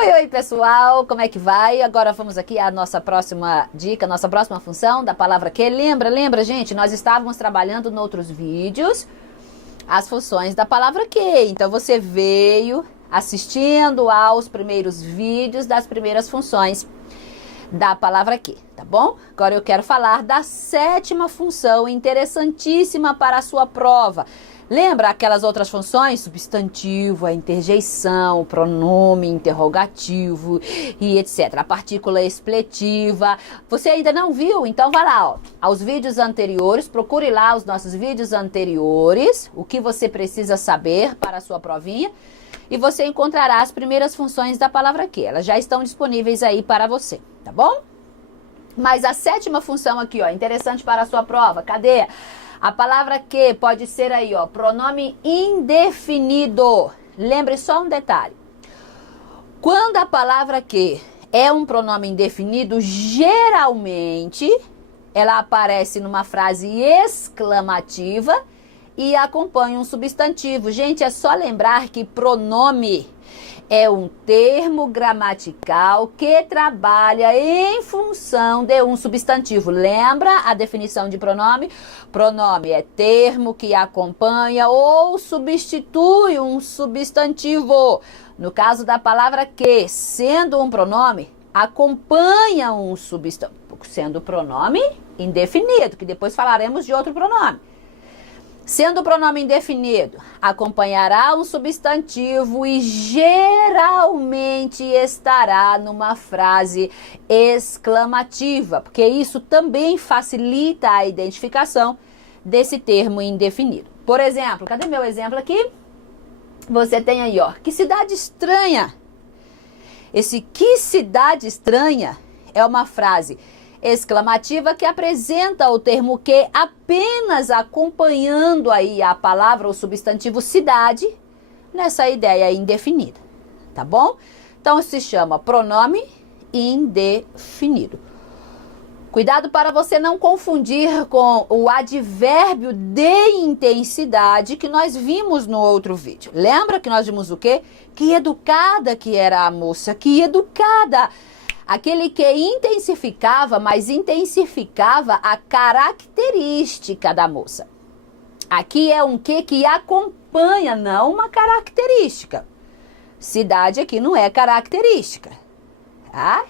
Oi, oi, pessoal, como é que vai? Agora vamos aqui à nossa próxima dica, nossa próxima função da palavra que. Lembra, gente, nós estávamos trabalhando em outros vídeos as funções da palavra que. Então você veio assistindo aos primeiros vídeos das primeiras funções da palavra que, tá bom? Agora eu quero falar da sétima função, interessantíssima para a sua prova. Lembra aquelas outras funções? Substantivo, a interjeição, o pronome interrogativo e etc. A partícula expletiva. Você ainda não viu? Então vai lá, ó, aos vídeos anteriores, procure lá os nossos vídeos anteriores, o que você precisa saber para a sua provinha, e você encontrará as primeiras funções da palavra que. Elas já estão disponíveis aí para você, tá bom? Mas a sétima função aqui, ó, interessante para a sua prova. Cadê? A palavra que pode ser aí, ó, pronome indefinido. Lembre só um detalhe. Quando a palavra que é um pronome indefinido, geralmente ela aparece numa frase exclamativa e acompanha um substantivo. Gente, é só lembrar que pronome é um termo gramatical que trabalha em função de um substantivo. Lembra a definição de pronome? Pronome é termo que acompanha ou substitui um substantivo. No caso da palavra que, sendo um pronome, acompanha um substantivo, sendo pronome indefinido, que depois falaremos de outro pronome. Sendo o pronome indefinido, acompanhará um substantivo e geralmente estará numa frase exclamativa, porque isso também facilita a identificação desse termo indefinido. Por exemplo, cadê meu exemplo aqui? Você tem aí, ó, que cidade estranha. Esse que cidade estranha é uma frase exclamativa que apresenta o termo que apenas acompanhando aí a palavra ou substantivo cidade nessa ideia indefinida, tá bom? Então se chama pronome indefinido. Cuidado para você não confundir com o advérbio de intensidade que nós vimos no outro vídeo. Lembra que nós vimos o quê? Que educada que era a moça, que educada! Aquele que intensificava, mas intensificava a característica da moça. Aqui é um que acompanha, não uma característica. Cidade aqui não é característica, tá?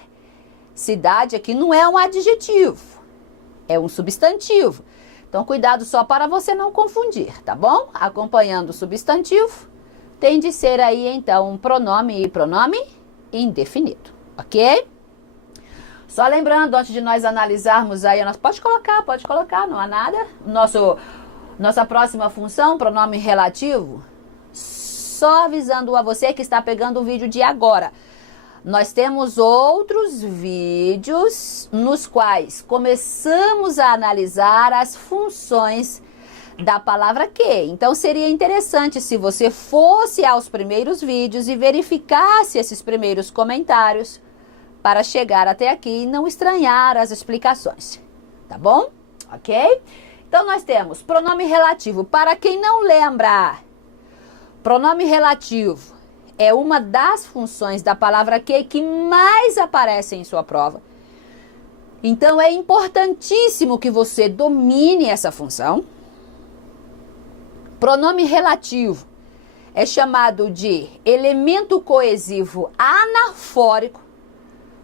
Cidade aqui não é um adjetivo, é um substantivo. Então, cuidado só para você não confundir, tá bom? Acompanhando o substantivo, tem de ser aí, então, um pronome e pronome indefinido, ok? Só lembrando, antes de nós analisarmos aí, pode colocar, não há nada. Nossa próxima função, pronome relativo, só avisando a você que está pegando o vídeo de agora. Nós temos outros vídeos nos quais começamos a analisar as funções da palavra que. Então seria interessante se você fosse aos primeiros vídeos e verificasse esses primeiros comentários, para chegar até aqui e não estranhar as explicações, tá bom? Ok? Então nós temos pronome relativo. Para quem não lembra, pronome relativo é uma das funções da palavra que mais aparece em sua prova. Então é importantíssimo que você domine essa função. Pronome relativo é chamado de elemento coesivo anafórico,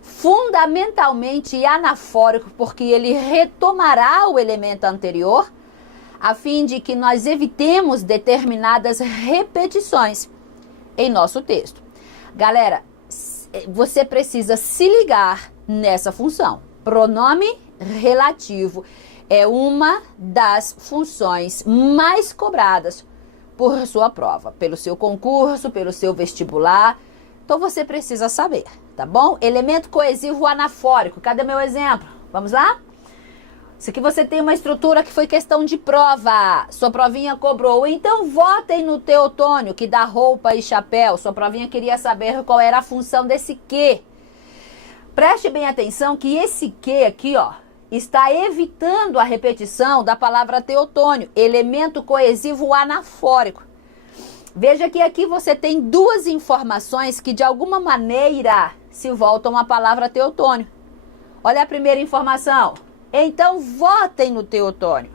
fundamentalmente anafórico, porque ele retomará o elemento anterior, a fim de que nós evitemos determinadas repetições em nosso texto. Galera, você precisa se ligar nessa função. Pronome relativo é uma das funções mais cobradas por sua prova, pelo seu concurso, pelo seu vestibular. Então você precisa saber, tá bom? Elemento coesivo anafórico. Cadê meu exemplo? Vamos lá? Isso aqui você tem uma estrutura que foi questão de prova. Sua provinha cobrou. Então votem no Teotônio, que dá roupa e chapéu. Sua provinha queria saber qual era a função desse que. Preste bem atenção que esse que aqui, ó, está evitando a repetição da palavra Teotônio, elemento coesivo anafórico. Veja que aqui você tem duas informações que de alguma maneira se voltam à palavra teotônio. Olha a primeira informação. Então votem no teotônio.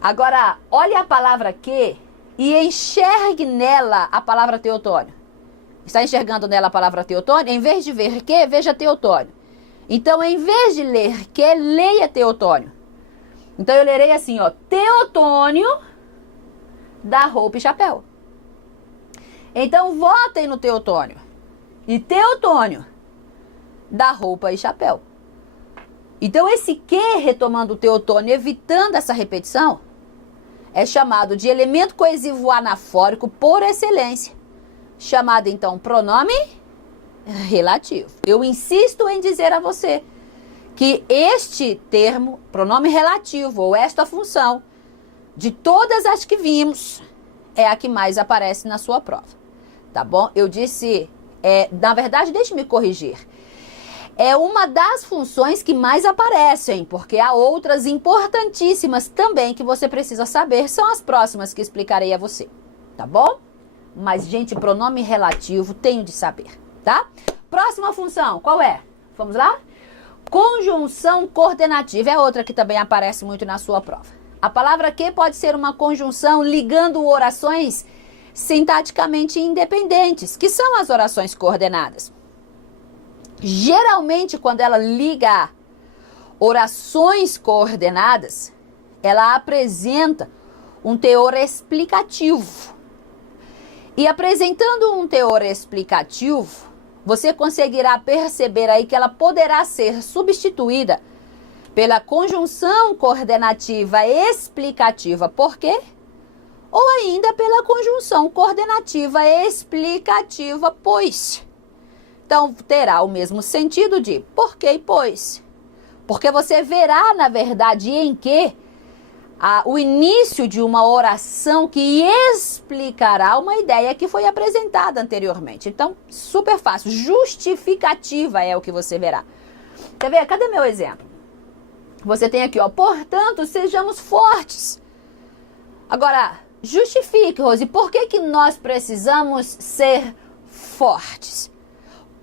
Agora, olha a palavra que e enxergue nela a palavra teotônio. Está enxergando nela a palavra teotônio? Em vez de ver que, veja teotônio. Então, em vez de ler que, leia teotônio. Então, eu lerei assim, ó. Teotônio da roupa e chapéu. Então, votem no teotônio. E teotônio da roupa e chapéu. Então, esse que, retomando o teotônio, evitando essa repetição, é chamado de elemento coesivo anafórico por excelência. Chamado, então, pronome relativo. Eu insisto em dizer a você que este termo, pronome relativo, ou esta função, de todas as que vimos, é a que mais aparece na sua prova. Tá bom? Eu disse, na verdade, deixe-me corrigir. É uma das funções que mais aparecem, porque há outras importantíssimas também que você precisa saber, são as próximas que explicarei a você, tá bom? Mas, gente, pronome relativo tenho de saber, tá? Próxima função, qual é? Vamos lá? Conjunção coordenativa é outra que também aparece muito na sua prova. A palavra que pode ser uma conjunção ligando orações sintaticamente independentes, que são as orações coordenadas. Geralmente, quando ela liga orações coordenadas, ela apresenta um teor explicativo. E apresentando um teor explicativo, você conseguirá perceber aí que ela poderá ser substituída pela conjunção coordenativa explicativa. Por quê? Ou ainda pela conjunção coordenativa explicativa, pois. Então, terá o mesmo sentido de porque e pois. Porque você verá, na verdade, em que o início de uma oração que explicará uma ideia que foi apresentada anteriormente. Então, super fácil. Justificativa é o que você verá. Quer ver? Cadê meu exemplo? Você tem aqui, ó. Portanto, sejamos fortes. Agora, justifique, Rose. Por que nós precisamos ser fortes?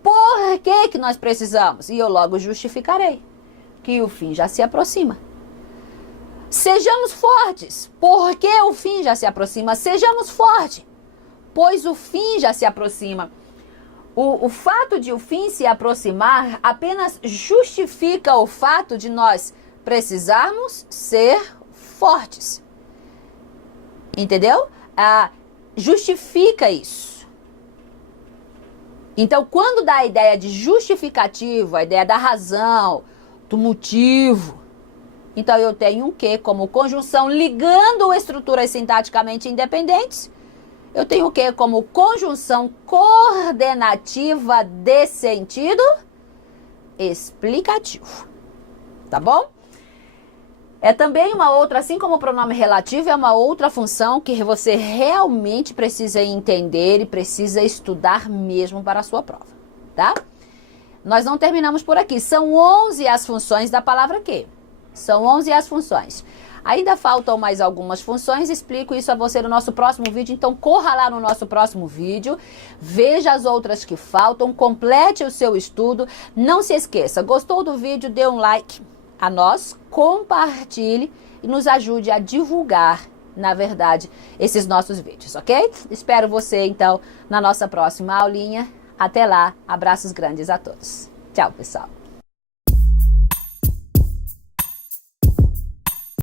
Por que nós precisamos? E eu logo justificarei que o fim já se aproxima. Sejamos fortes, porque o fim já se aproxima. Sejamos fortes, pois o fim já se aproxima. O fato de o fim se aproximar apenas justifica o fato de nós precisarmos ser fortes. Entendeu? Justifica isso. Então, quando dá a ideia de justificativo, a ideia da razão, do motivo, então eu tenho um que como conjunção ligando estruturas sintaticamente independentes. Eu tenho o que como conjunção coordenativa de sentido explicativo. Tá bom? É também uma outra, assim como o pronome relativo, é uma outra função que você realmente precisa entender e precisa estudar mesmo para a sua prova, tá? Nós não terminamos por aqui. São 11 as funções da palavra que. São 11 as funções. Ainda faltam mais algumas funções, explico isso a você no nosso próximo vídeo, então corra lá no nosso próximo vídeo, veja as outras que faltam, complete o seu estudo. Não se esqueça, gostou do vídeo, dê um like a nós, compartilhe e nos ajude a divulgar, na verdade, esses nossos vídeos, ok? Espero você, então, na nossa próxima aulinha. Até lá, abraços grandes a todos. Tchau, pessoal.